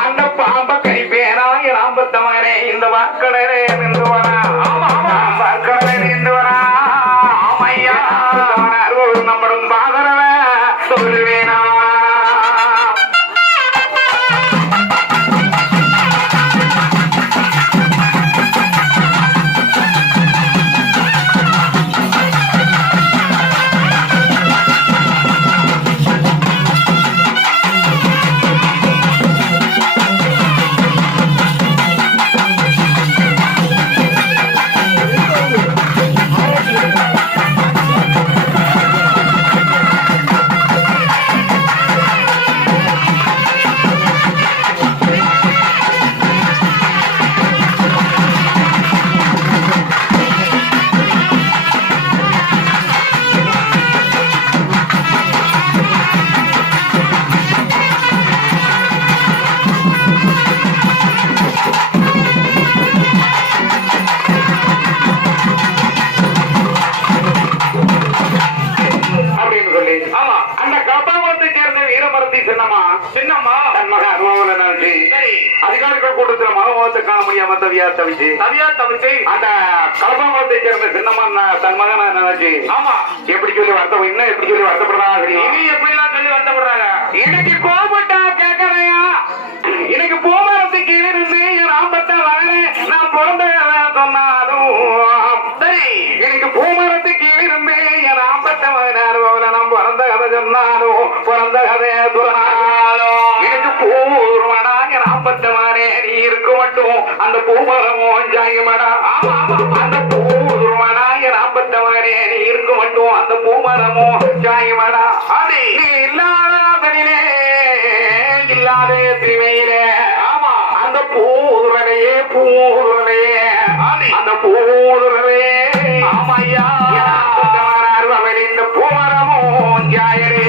அந்த பாம்ப கைப்பேனா ராம்பத்தவனே இந்த வாக்கடரே நின்று வரா. வாக்கடரே நின்று வரா. ஆமையா நம்மளும் பாதரவ சொல்லுவேனா. அதிகாரிகள் கூட்டத்தில் மகோகத்தை காண முடியாம தவியா தவிச்சு அந்த கலபாமத்தை சேர்ந்த சின்னம்மா தன் மகன் நினைச்சு ஆமா எப்படி சொல்லி வருத்தம் இன்னும் எப்படி சொல்லி வருத்தப்படுறாங்க இனி எப்படி எல்லாம் சொல்லி வருத்தப்படுறாங்க. இன்னைக்கு கோபட்டா கேட்கறையா இன்னைக்கு போமரத்துக்கு இருந்து என் ஆபத்தை வரேன் நான் பிறந்த சொன்னாலும் சரி. எனக்கு பூமரத்துக்கு இருந்து என் ஆபத்தை வரேன் நான் பிறந்த கதை சொன்னாலும் பிறந்த கதையை சொன்னாலும் எனக்கு பூர்வடா என் ஆபத்தை வரேன் நீ இருக்க மட்டும் அந்த பூமரமும் ஜாயமடா. அந்த பூர்வடா என் ஆபத்தை வரேன் நீ இருக்க மட்டும் அந்த பூமரமும் ஜாயமடா. அது நீ இல்லாதே இல்லாதே திமையிலே ஆமா அந்த பூதுரனையே அந்த பூதுரனே ஆமையா அவன் இந்த பூமரமும் ஜாயரே.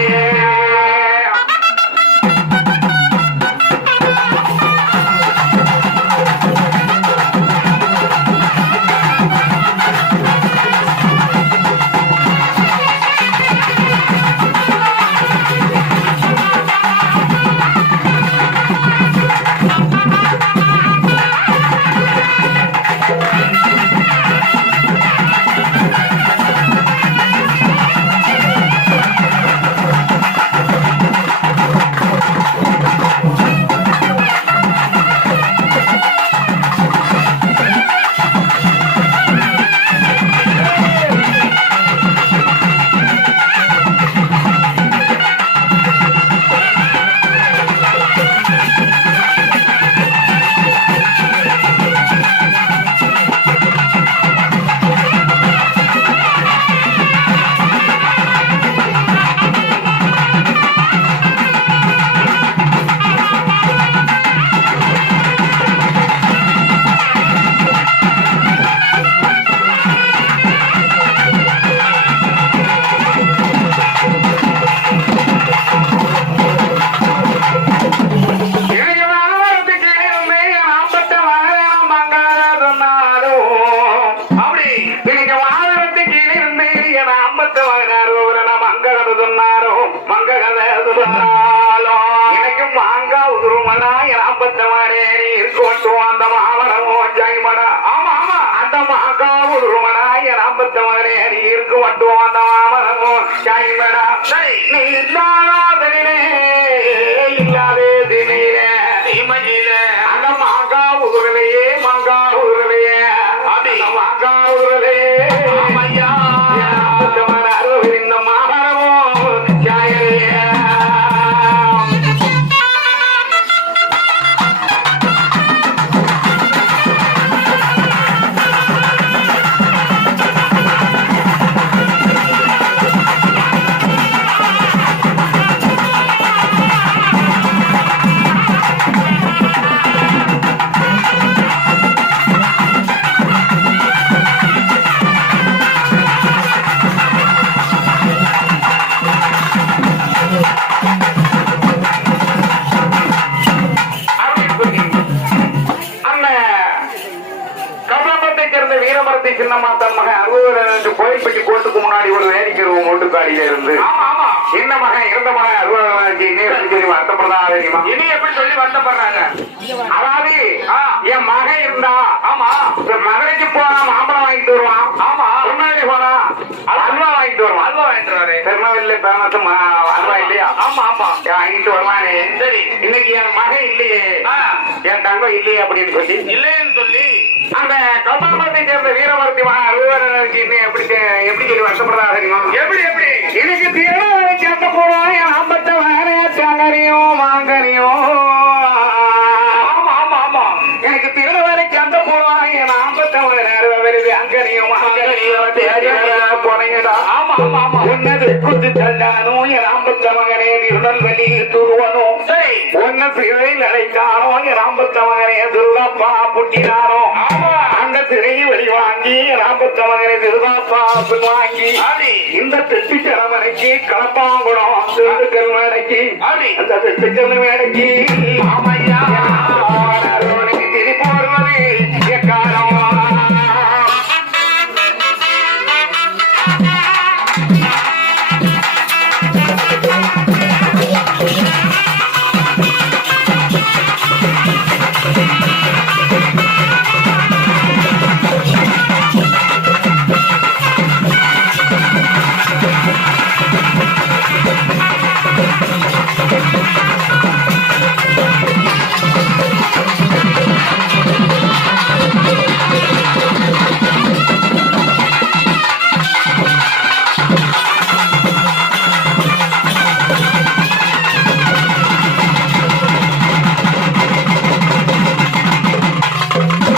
எனக்கு மாங்கா உதுருமடா ராம்பத்தவரே நீ இருக்கட்டும் அந்த மாமரமும் ஜாயமடா. ஆமா ஆமா அந்த மாங்கா உதுருமடா ராம்பத்தவரே நீ இருக்கட்டும் அந்த மாமரமும் ஜாயமடா. நீ இல்லாதே இல்லாதே திமையிலே அந்த மாங்கா உதுரலையே அப்படி மாங்கா உதுரலையே ஆமையா இந்த மாமரமும் ஜாயரே. சின்னம்மா தன் மகன் 60 கோயில்பட்டி கோட்டுக்கு முன்னாடி ஒரு வேடிக்கை ஓட்டுக்காடியில இருந்து என்ன மகன் இருந்த மகன் அலுவலகம் இனி எப்படி சொல்லி வருத்தப்படுறதா தெரியுமா? இனி எப்படி சொல்லி வருத்தப்படுறாங்க? அதாவது என் மகன் இருந்தா ஆமா மகனுக்கு போனா மாம்பழம் வாங்கிட்டு வருவான். ஆமா திருநெல்வேலி போனா அல்வா வாங்கிட்டு வருவான். அல்வா வாங்கிட்டு வருவாரு. திருநெல்வேலி பேமஸ் அல்வா இல்லையா? ஆமா ஆமா வாங்கிட்டு வருவானே. சரி இன்னைக்கு என் மகன் இல்லையே என் தங்கம் இல்லையே அப்படின்னு சொல்லி இல்லைன்னு சொல்லி அந்த கல்பாமரத்தை சேர்ந்த வீரவர்த்தி மகன் அலுவலருக்கு இன்னும் எப்படி சொல்லி வருத்தப்படுறதா தெரியுமா? எப்படி எப்படி இன்னைக்கு திருநெல்வேலி சேர்ந்த போறோம் என் ஆம்பத்தை வேற சங்கரியும் மாங்கனியும். ஆமா ஆமா ஆமா எனக்கு திருநெல்வேலிக்கு அந்த போறோம் என் ஆம்பத்தை வருது அங்கனியும் போனீங்கடா. ஆமா ஆமா ஆமா உன்னது குத்து தள்ளானும் என் ஆம்பத்த மகனே திருநெல்வேலி துருவனும். சரி உன்ன சிறையில் அடைத்தானோ என் ஆம்பத்த மகனே துருகாப்பா புட்டினாரோ. அந்த சிறையை வெளிவாங்கி ராம்பத்த மகனை திருதாப்பா வாங்கி இந்த திட்டுச்சர மனைக்கு கலப்பாங்குடம் திண்டுக்கல் மேடைக்கு அந்த திட்டுக்கல் மேடைக்கு திருப்பி வருவது எக்காலம்.